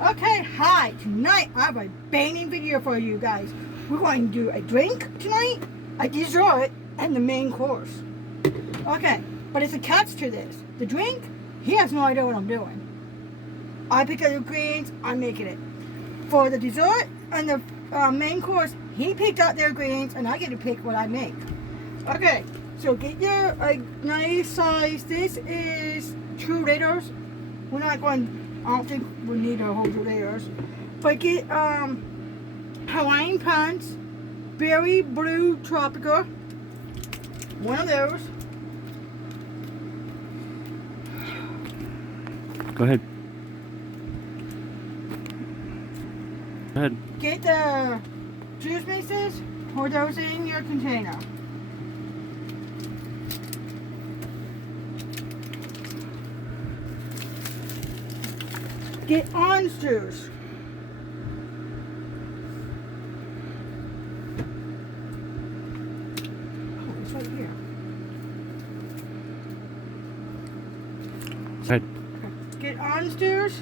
Okay, hi. Tonight I have a banging video for you guys. We're going to do a drink tonight, a dessert, and the main course. Okay, but it's a catch to this. The drink, he has no idea what I'm doing. I pick up the ingredients, I'm making it. For the dessert and the main course, he picked out the ingredients, and I get to pick what I make. Okay, so get your nice size. This is 2 liters. We're not going, I don't think we need a whole 2 liters. But get Hawaiian Punch, Berry Blue Tropical, one of those. Go ahead. Go ahead. Get the juice mixes, pour those in your container. Get orange juice. Oh, it's right here. Go ahead. Get orange juice.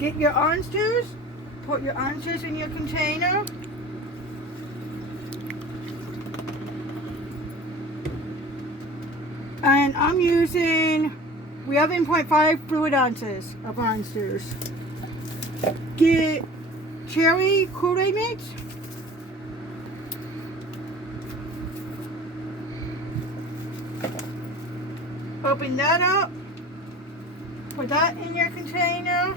Get your orange juice. Put your orange juice in your container. And I'm using 11.5 fluid ounces of orange juice. Get cherry Kool-Aid mix. Open that up. Put that in your container.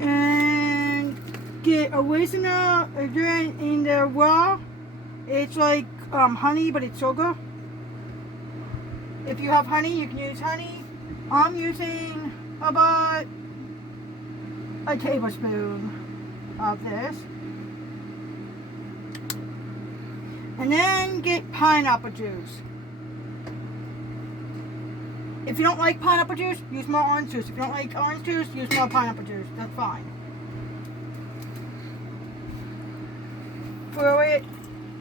And get original again in the raw. It's like honey, but it's sugar. If you have honey, you can use honey. I'm using about a tablespoon of this. And then get pineapple juice. If you don't like pineapple juice, use more orange juice. If you don't like orange juice, use more pineapple juice. That's fine. Throw it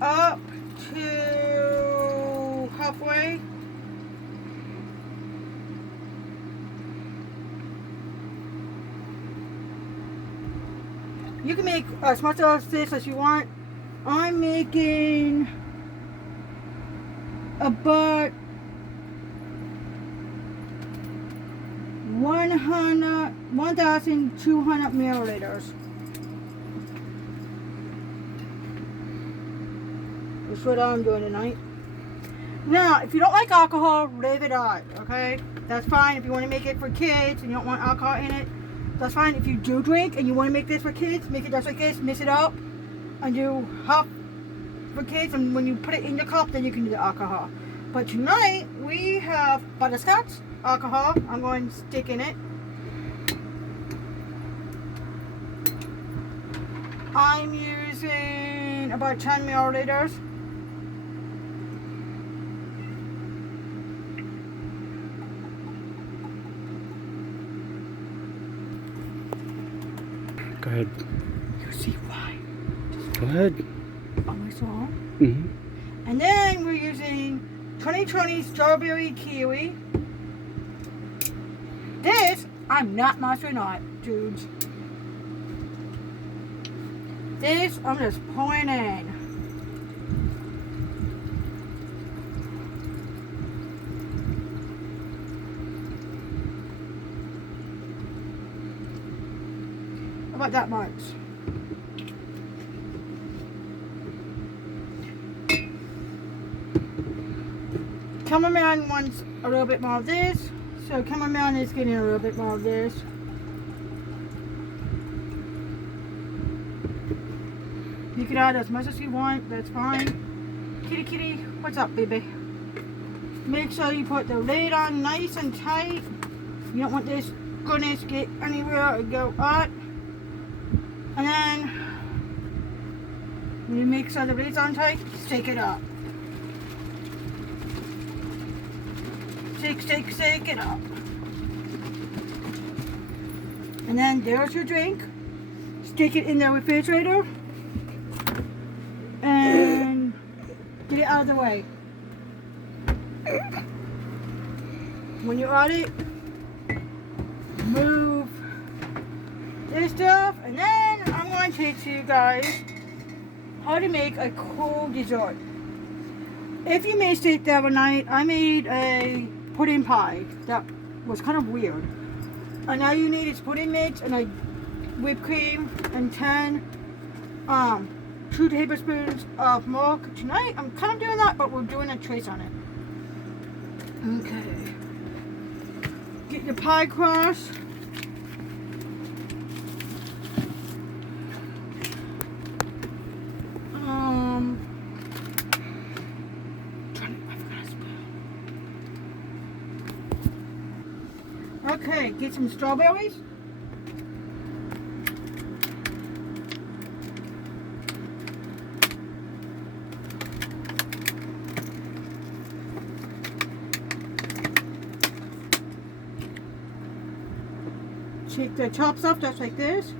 up to halfway. You can make as much of this as you want. I'm making about 1,200 milliliters. That's what I'm doing tonight. Now, if you don't like alcohol, leave it out, okay? That's fine. If you want to make it for kids and you don't want alcohol in it, that's fine. If you do drink and you want to make this for kids, make it just like this, mix it up, and do half for kids, and when you put it in the cup, then you can do the alcohol. But tonight, we have butterscotch alcohol. I'm going to stick in it. I'm using about 10 milliliters. Go ahead. You see why? Go ahead. On my salt. Mm-hmm. And then we're using 2020 strawberry kiwi. This, I'm not mustering on, dudes. This, I'm just pouring in. About that much. Cameraman wants a little bit more of this, so cameraman is getting a little bit more of this. You can add as much as you want, that's fine. Kitty kitty, what's up, baby? Make sure you put the lid on nice and tight. You don't want this goodness to get anywhere or go out. And then, when you make sure the lid's on tight, shake it up. Shake it up. And then there's your drink. Stick it in the refrigerator. get out of the way. When you're on it, move this stuff, and then I'm going to teach you guys how to make a cool dessert. If you missed it the other night, I made a pudding pie that was kind of weird. And all you need is pudding mix and a whipped cream and 2 tablespoons of milk. Tonight I'm kind of doing that, but we're doing a twist on it. Okay. Get your pie crust. Okay, get some strawberries. Take the chops off just like this.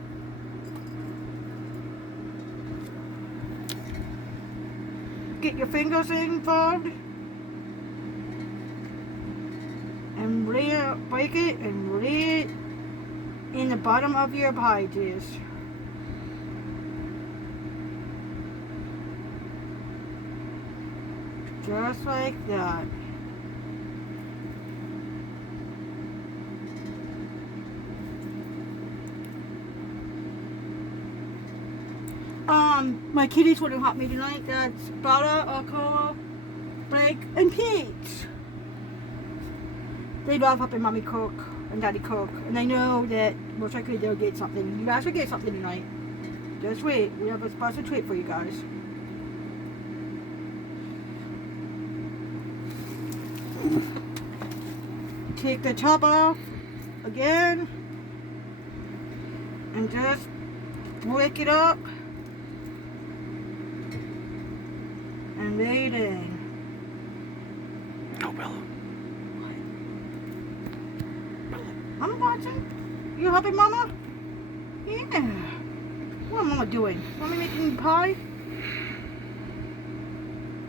Get your fingers involved. And break it and lay it in the bottom of your pie dish. Just like that. My kitties wouldn't help me tonight. That's butter, alcohol, break, and peach. They love helping mommy cook and daddy cook, and I know that most likely they'll get something. You guys will get something tonight. Just wait. We have a special treat for you guys. Take the top off again and just break it up and lay it in. No, Bella. I'm watching. You helping Mama? Yeah. What am Mama doing? Mama making pie?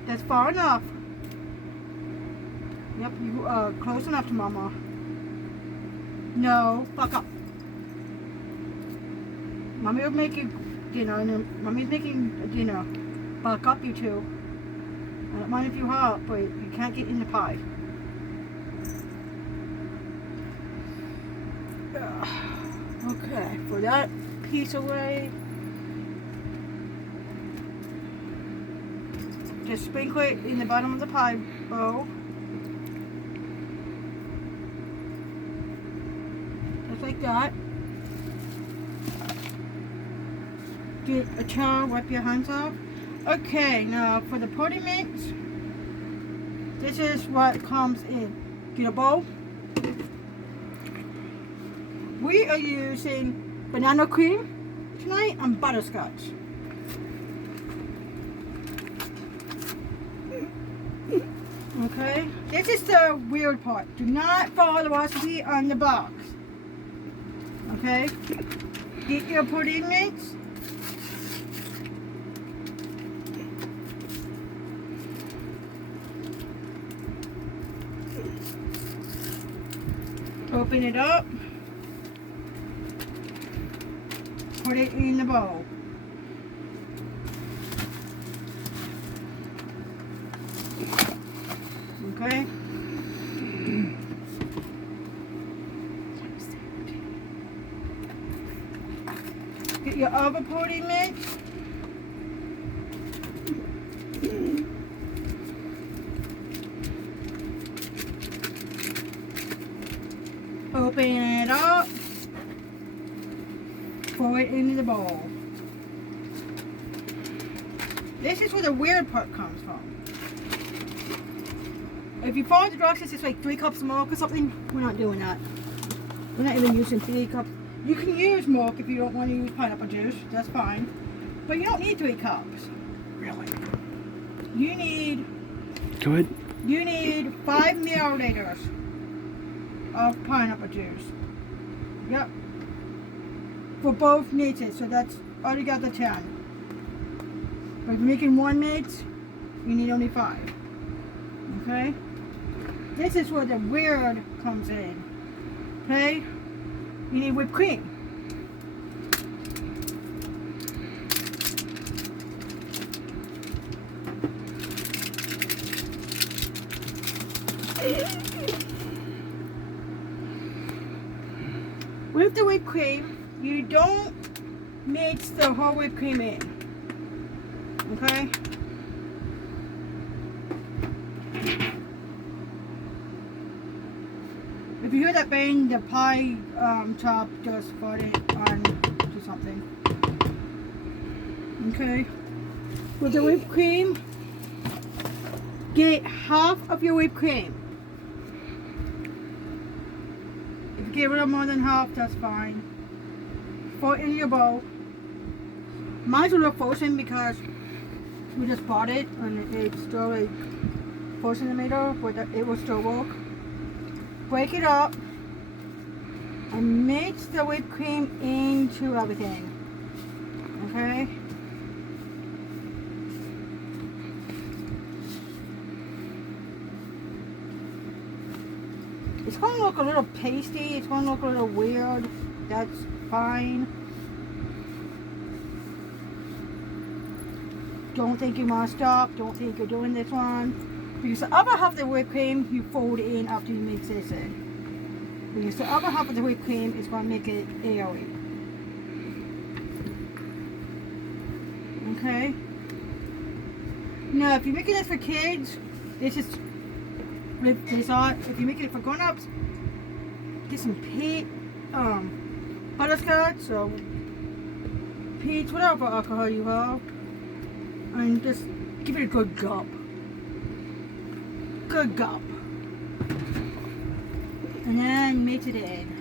That's far enough. Yep, you are close enough to Mama. No, fuck up. Mommy will make you dinner, and Mommy's making dinner. Fuck up, you two. I don't mind if you help, but you can't get in the pie. Okay, for that piece away, just sprinkle it in the bottom of the pie bowl. Just like that. Get a towel, wipe your hands off. Okay, now for the pudding mix, this is what comes in. Get a bowl. We are using banana cream tonight and butterscotch. Okay, this is the weird part. Do not follow the recipe on the box. Okay, get your pudding mix. Open it up. Put it in the bowl. Okay. Get your other pudding mix. Open it up. Pour it into the bowl. This is where the weird part comes from. If you follow the directions, it's like 3 cups of milk or something. We're not doing that. We're not even using 3 cups. You can use milk if you don't want to use pineapple juice. That's fine. But you don't need 3 cups. Really? You need... Go ahead. You need 5 milliliters of pineapple juice. Yep. For both mixes, so that's altogether 10. But if you're making one mix, you need only 5. Okay? This is where the weird comes in. Okay? You need whipped cream. With the whipped cream, you don't mix the whole whipped cream in. Okay? If you hear that bang, the pie top just farted onto something. Okay? With the whipped cream, get half of your whipped cream. If you get rid of more than half, that's fine. Pour it in your bowl. Mine's a little frozen because we just bought it and it's still like frozen in the middle, but it will still work. Break it up and mix the whipped cream into everything. Okay? It's going to look a little pasty. It's going to look a little weird. That's fine. Don't think you must stop. Don't think you're doing this one. Because the other half of the whipped cream, you fold in after you mix this in. Because the other half of the whipped cream is going to make it airy. Okay? Now, if you're making this for kids, this is with this on. If you're making it for grown-ups, get some butterscotch, so peach, whatever alcohol you have, and just give it a good gulp. Good gulp. And then mix it in.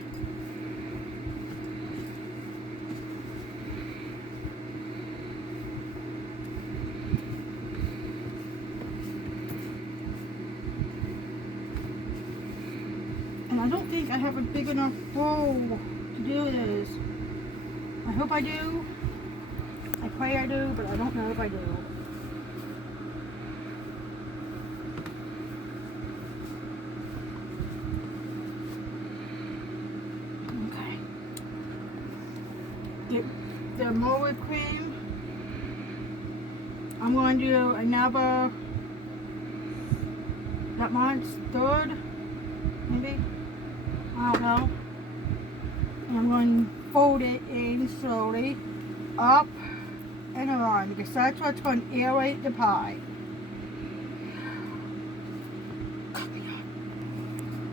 And I don't think I have a big enough bowl to do this. I hope I do. I pray I do, but I don't know if I do. Okay. Get the more whipped cream. I'm going to do another, that much, third, maybe. I don't know. And I'm going to fold it in slowly, up and around, because that's what's going to aerate the pie.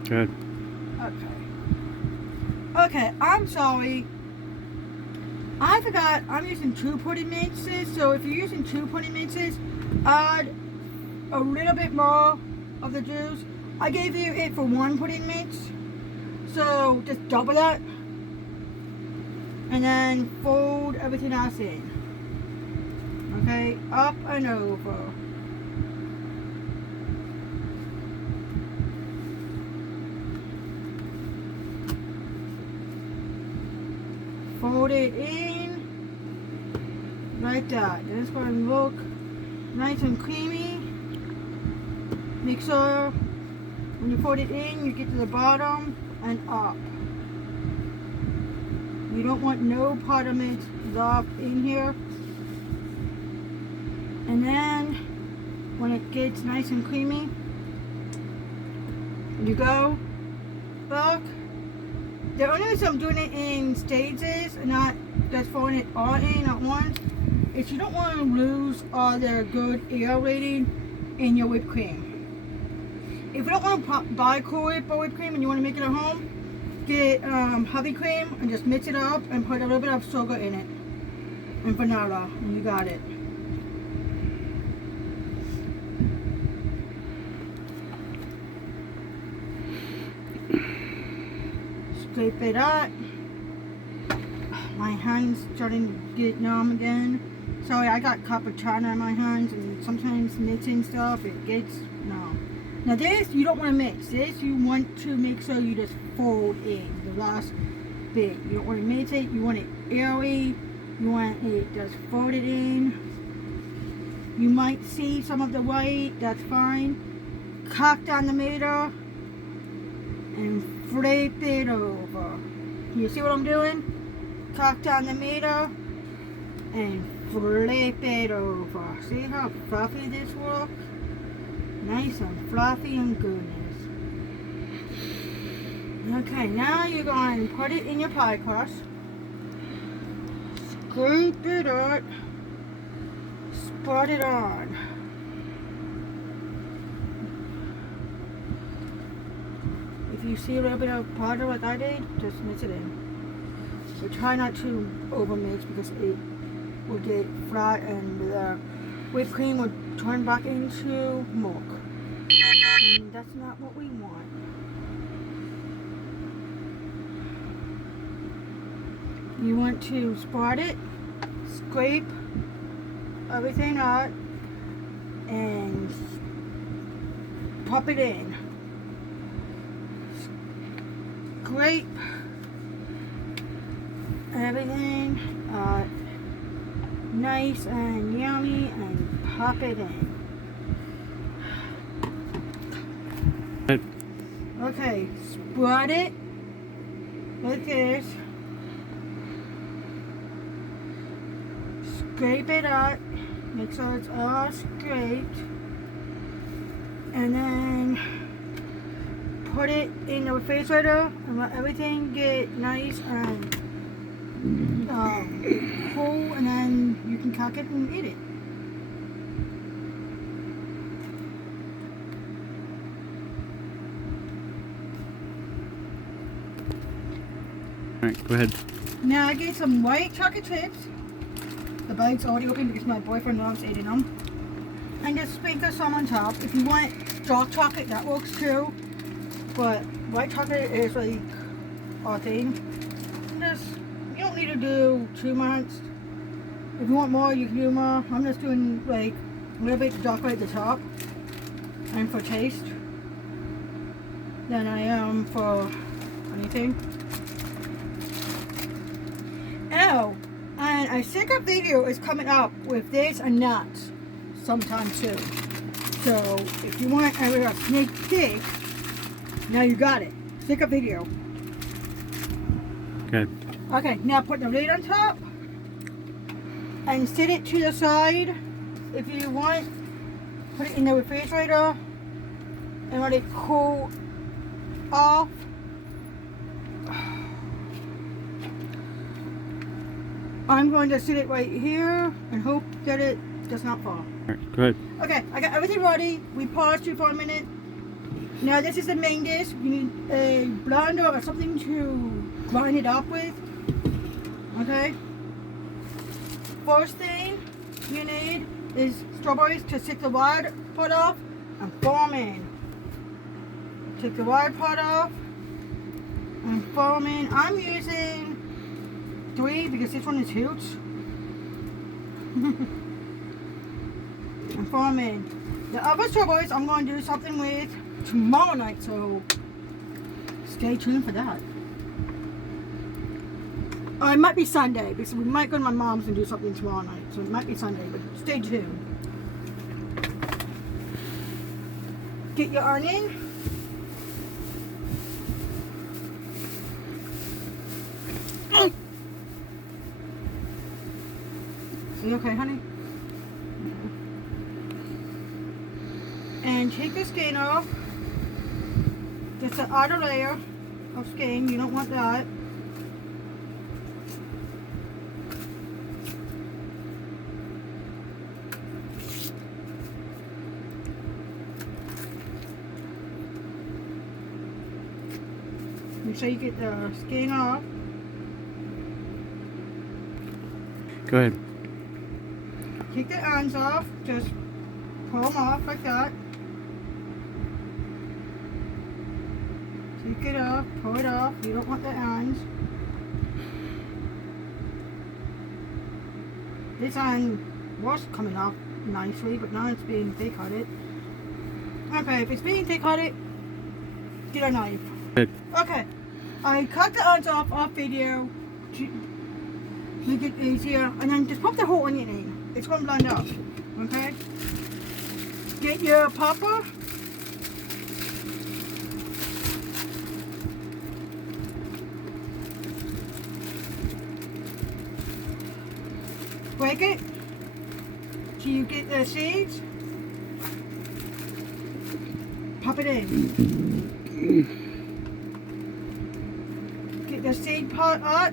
Good. Okay. Okay, I'm sorry. I forgot I'm using 2 pudding mixes, so if you're using 2 pudding mixes, add a little bit more of the juice. I gave you it for 1 pudding mix. So just double that and then fold everything else in. Okay, up and over. Fold it in like that. Then it's going to look nice and creamy. Make sure when you fold it in, you get to the bottom and up. You don't want no part of it left in here. And then when it gets nice and creamy, you go back. The only reason I'm doing it in stages and not just throwing it all in at once is you don't want to lose all the good air rating in your whipped cream. If you don't want to buy Cool Whip or whipped cream and you want to make it at home, get heavy cream and just mix it up and put a little bit of sugar in it and vanilla, and you got it. Scrape it up. My hands starting to get numb again. Sorry, I got cappuccino in my hands, and sometimes mixing stuff, it gets numb. Now this, you don't want to mix. This, you want to make sure you just fold in the last bit. You don't want to mix it. You want it airy. You want it just folded in. You might see some of the white, that's fine. Cock down the middle and flip it over. You see what I'm doing? Cock down the middle and flip it over. See how fluffy this looks? Nice and fluffy and goodness. Okay, now you're going to put it in your pie crust. Scrape it up. Spread it on. If you see a little bit of powder like I did, just mix it in. So try not to over mix because it will get flat and the whipped cream will turn back into milk. And that's not what we want. You want to spread it, scrape everything out, and pop it in. Scrape everything nice and yummy and pop it in. Okay, spread it like this. Scrape it up, make sure it's all scraped, and then put it in the refrigerator and let everything get nice and cool, and then you can cook it and eat it. Alright, go ahead. Now I get some white chocolate chips. The bag's already open because my boyfriend loves eating them. And just sprinkle some on top. If you want dark chocolate, that works too. But white chocolate is like our thing. Just, you don't need to do too much. If you want more, you can do more. I'm just doing like a little bit darker at the top. And for taste. Than I am for anything. Oh, and a second video is coming up with this and nuts sometime soon. So if you want a sneak peek, now you got it. Second video. Good. Okay, now put the lid on top and set it to the side. If you want, put it in the refrigerator and let it cool off. I'm going to sit it right here and hope that it does not fall. Alright, go ahead. Okay, I got everything ready. We paused you for a minute. Now this is the main dish. You need a blender or something to grind it up with. Okay. First thing you need is strawberries to take the wide part off and form in. Take the wide part off and form in. I'm using 3 because this one is huge. And form in. The other strawberries I'm going to do something with tomorrow night, so stay tuned for that. It might be Sunday because we might go to my mom's and do something tomorrow night, so it might be Sunday, but stay tuned. Get your onion. You okay, honey? And take the skin off. Just the outer layer of skin. You don't want that. Make sure you get the skin off. Go ahead. Take the ends off, just pull them off like that. Take it off, pull it off. You don't want the ends. This end was coming off nicely, but now it's being thick-headed. Okay, if it's being thick-headed, get a knife. Good. Okay, I cut the ends off video to make it easier, and then just pop the whole onion in. It's going to blend up. Okay? Get your popper. Break it till you get the seeds. Pop it in. Get the seed pot up.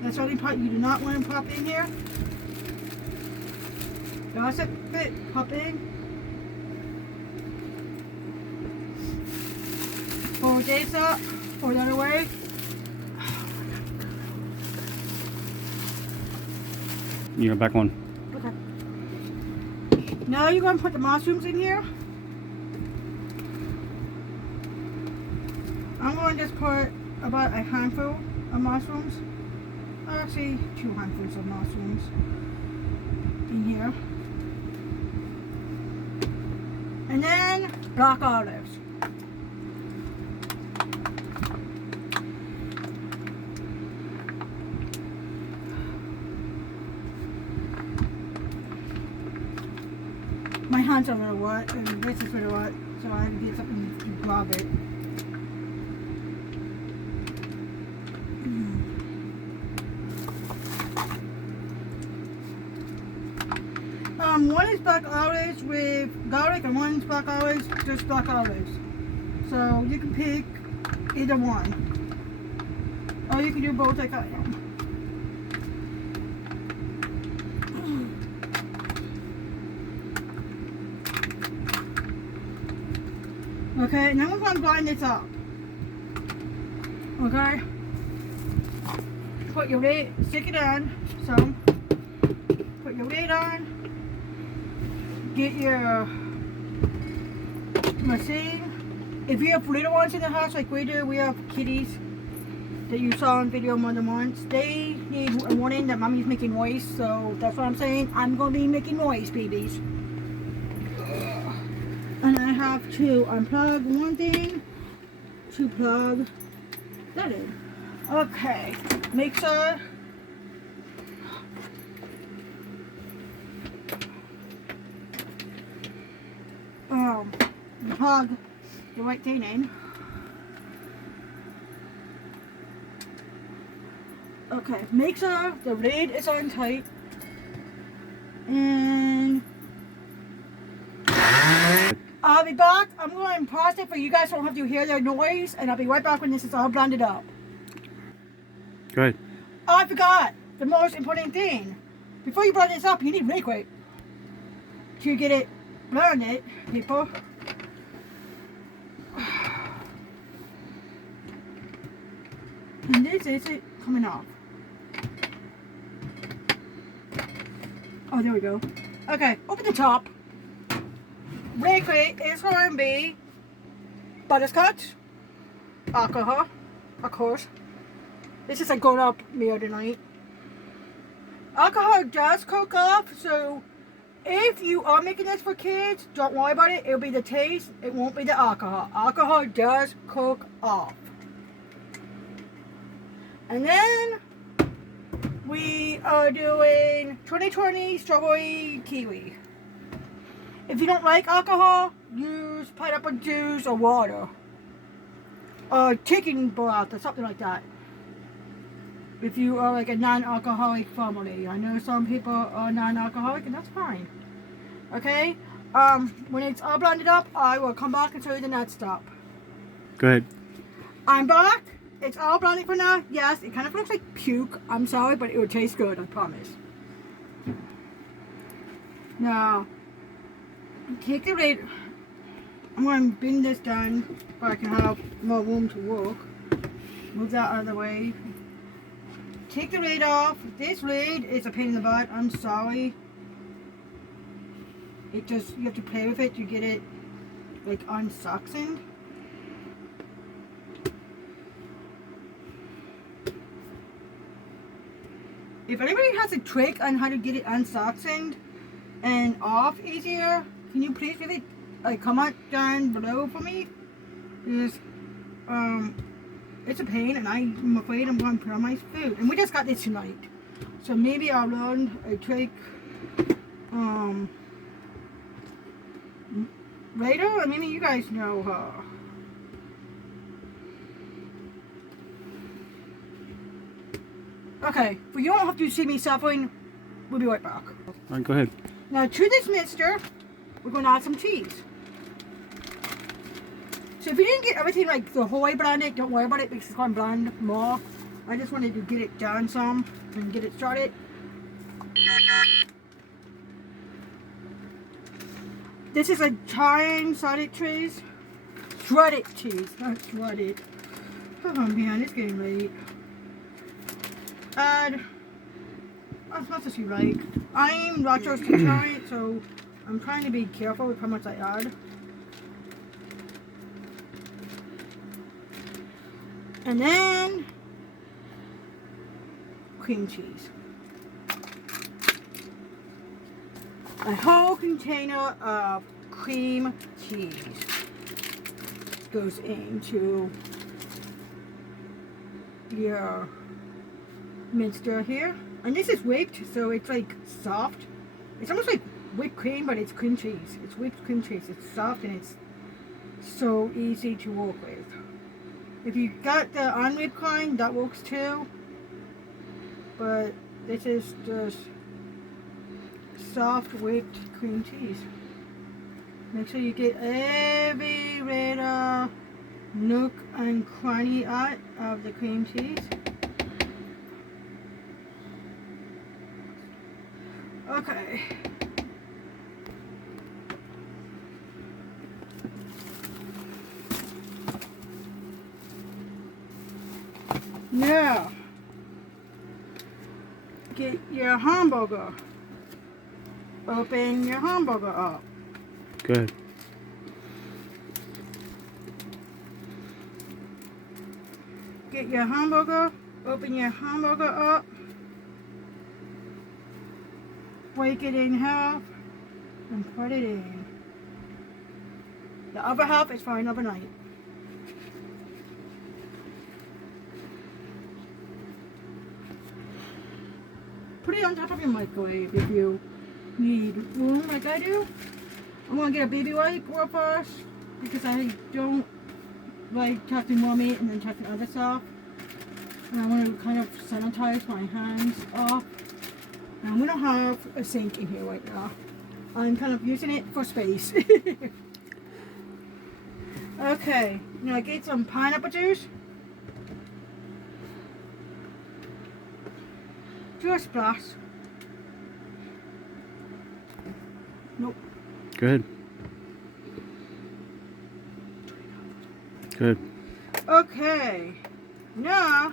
That's the only part you do not want to pop in here. That's it. Fit. Pop in. Fold this up. Fold the other way. You go back one. Okay. Now you're going to put the mushrooms in here. I'm going to just put about a handful of mushrooms. Actually, 2 handfuls of mushrooms in here. And then black olives. My hands are a little wet, and this is a little wet, so I have to get something to grab it. One is black olives with garlic, and one is black olives, just black olives. So you can pick either one, or you can do both like I am. Okay, now we're going to grind this up. Okay? Put your lid, stick it on, some. Put your lid on. Get your machine. If you have little ones in the house like we do, we have kitties that you saw in video more than once. They need a warning that mommy's making noise, so that's what I'm saying. I'm going to be making noise, babies. And I have to unplug one thing to plug that in. Okay, make sure you plug the right thing in. Okay, make sure the lid is on tight. And I'll be back. I'm going to pause it for you guys so I don't have to hear the noise, and I'll be right back when this is all blended up. Go ahead. Oh, I forgot the most important thing. Before you blend this up, you need liquid to get it blended, people. And this is it coming off. Oh, there we go. Okay, open the top. Liquid is going to be butterscotch, alcohol, of course. This is a grown-up meal tonight. Alcohol does cook off, so if you are making this for kids, don't worry about it. It'll be the taste, it won't be the alcohol. Alcohol does cook off. And then we are doing 2020 strawberry kiwi. If you don't like alcohol, use pineapple juice or water. Or chicken broth or something like that. If you are like a non-alcoholic family. I know some people are non-alcoholic, and that's fine. Okay? When it's all blended up, I will come back and show you the next step. Go ahead. I'm back. It's all blended for now. Yes, it kind of looks like puke. I'm sorry, but it will taste good, I promise. Now, take the lid. I'm going to bring this down so I can have more room to work. Move that out of the way. Take the lid off. This lid is a pain in the butt. I'm sorry. It just, you have to play with it to get it like unsuctioned. If anybody has a trick on how to get it unsuctioned and off easier, can you please really comment down below for me? Because it's a pain, and I'm afraid I'm going to put on my food. And we just got this tonight, So maybe I'll learn a trick later, or maybe you guys know her. Okay, but you don't have to see me suffering. We'll be right back. Alright, go ahead. Now to this mixture, we're going to add some cheese. So if you didn't get everything like the whole way blended, don't worry about it because it's going to blend more. I just wanted to get it done some and get it started. This is a Italian shredded cheese. Shredded cheese, not shredded. Oh man, it's getting late. Add, as much as you like. I'm lactose intolerant, so I'm trying to be careful with how much I add. And then cream cheese. A whole container of cream cheese goes into your mixture here. And this is whipped, so it's like soft. It's almost like whipped cream, but it's cream cheese. It's whipped cream cheese. It's soft and it's so easy to work with. If you got the unwhipped kind, that works too. But this is just soft whipped cream cheese. Make sure you get every little nook and cranny out of the cream cheese. Okay. Now, get your hamburger. Open your hamburger up. Good. Get your hamburger. Open your hamburger up. Break it in half and put it in. The other half is for another night. Put it on top of your microwave if you need room like I do. I'm going to get a baby wipe real first because I don't like touching raw meat and then touching other stuff. And I want to kind of sanitize my hands off. And we don't have a sink in here right now. I'm kind of using it for space. Okay, now get some pineapple juice. Do a splash. Nope. Good. Good. Okay, now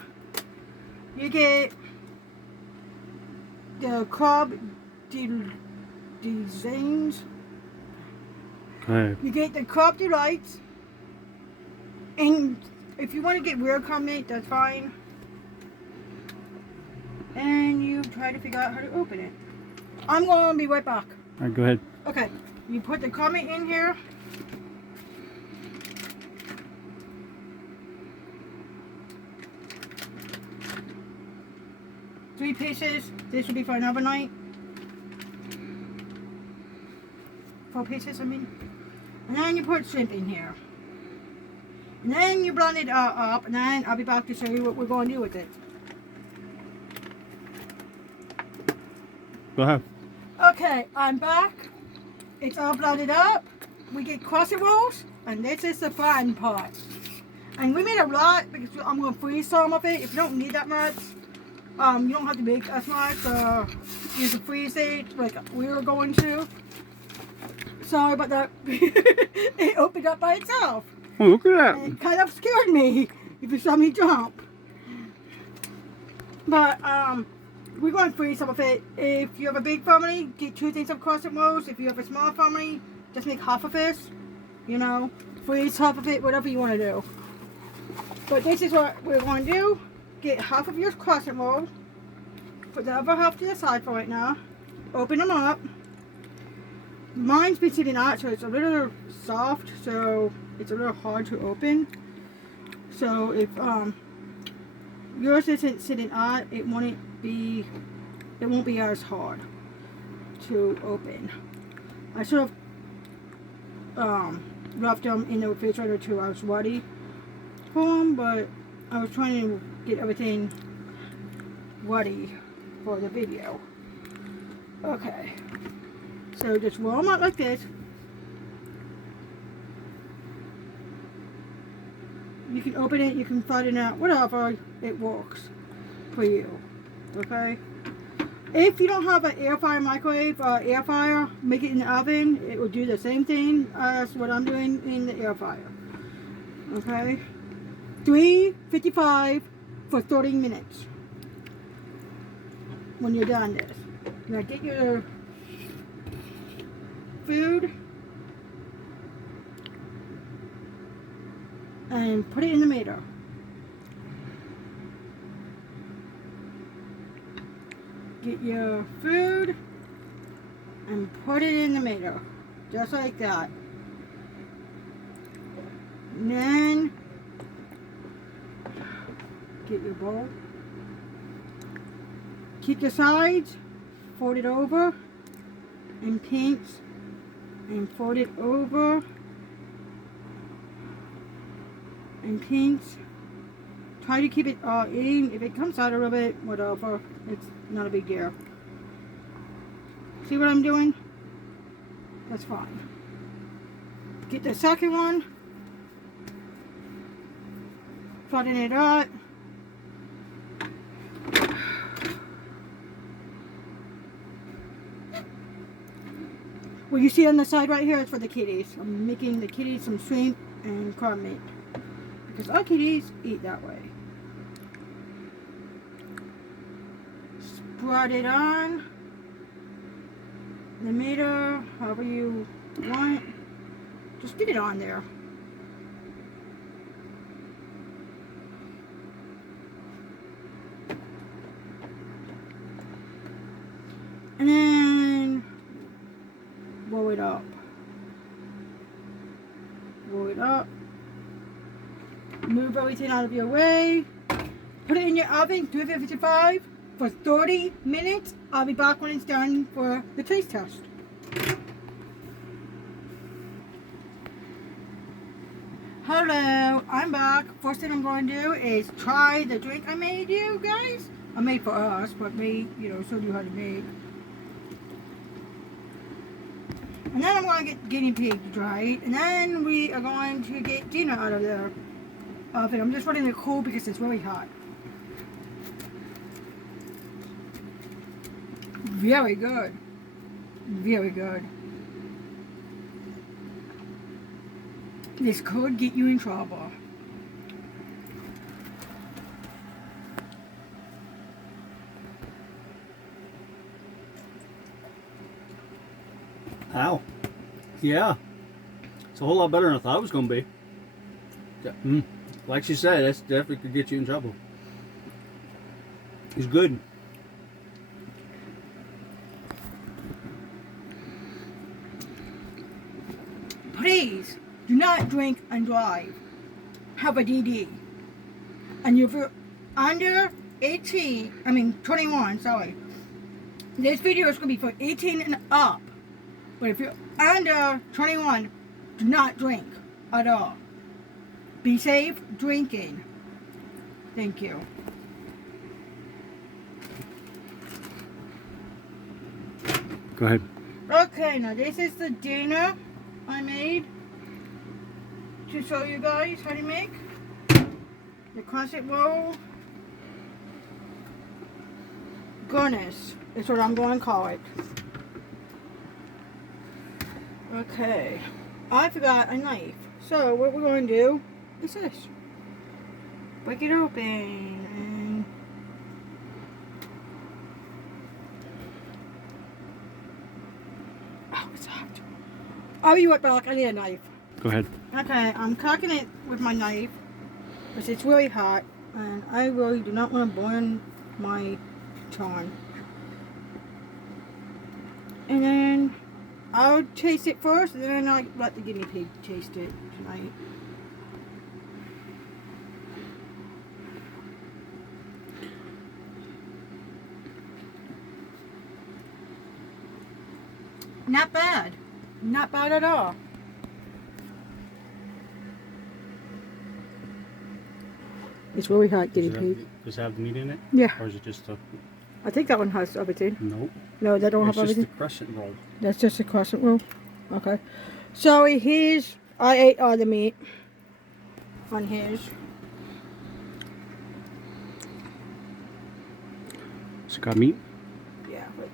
you get the club designs. Good. You get the club delights, and if you want to get real combinate, that's fine. And you try to figure out how to open it. I'm going to be right back. Alright, go ahead. Okay, you put the comment in here. Three pieces. This will be for another night. 4 pieces, I mean. And then you put shrimp in here. And then you blend it up, and then I'll be back to show you what we're going to do with it. Go ahead. Okay, I'm back. It's all blended up. We get crescent rolls, and this is the fun part. And we made a lot because I'm going to freeze some of it. If you don't need that much, you don't have to make as much. You can freeze it like we were going to. Sorry about that. It opened up by itself. Oh, look at that. And it kind of scared me if you saw me jump. But we're going to freeze some of it. If you have a big family, get 2 things of crescent rolls. If you have a small family, just make half of this. You know, freeze half of it, whatever you want to do. But this is what we're going to do. Get half of your crescent roll. Put the other half to the side for right now. Open them up. Mine's been sitting out, so it's a little soft, so it's a little hard to open. So if yours isn't sitting out, it won't be it won't be as hard to open. I should have left them in the refrigerator till I was ready for them, but I was trying to get everything ready for the video. Okay, so just roll them out like this. You can open it, you can flatten it out, whatever, it works for you. Okay? If you don't have an air fryer, microwave, or air fryer, make it in the oven. It will do the same thing as what I'm doing in the air fryer. Okay? 355 for 30 minutes. When you're done this. Now get your food and put it in the meter. Get your food and put it in the meter. Just like that. And then get your bowl. Keep the sides, fold it over, and pinch, and fold it over, and pinch. Try to keep it all in. If it comes out a little bit, whatever, it's not a big deal. See what I'm doing? That's fine. Get the second one, flatten it out. What you see on the side right here is for the kitties. I'm making the kitties some shrimp and crab meat because our kitties eat that way. Spread it on the meter, however you want. Just get it on there. And then roll it up. Roll it up. Move everything out of your way. Put it in your oven, 355 for 30 minutes. I'll be back when it's done for the taste test. Hello, I'm back. First thing I'm going to do is try the drink I made you guys. I made for us, but made, showed you how to make. And then I'm going to get guinea pig to try it. And then we are going to get dinner out of the oven. I'm just letting it cool because it's really hot. Very good. Very good. This could get you in trouble. How? Yeah. It's a whole lot better than I thought it was going to be. Like she said, that's definitely could get you in trouble. It's good. Please do not drink and drive. Have a DD. And if you're under 21, sorry. This video is going to be for 18 and up. But if you're under 21, do not drink at all. Be safe drinking. Thank you. Go ahead. Okay, now this is the dinner I made to show you guys how to make the crescent roll. Goodness, is what I'm going to call it. Okay, I forgot a knife. So what we're going to do is this. Break it open and oh, it's hot. I'll be right back. I need a knife. Go ahead. Okay, I'm cocking it with my knife because it's really hot and I really do not want to burn my tongue. And then I'll taste it first and then I'll let the guinea pig taste it tonight. Not bad. Not bad at all. It's really hot, guinea pig. Does it have the meat in it? Yeah. Or is it just a... I think that one has everything. Nope. No, that don't It's have just everything. a crescent roll. That's just a crescent roll. Okay. So here's, I ate all the meat on his. It's got meat. Yeah, right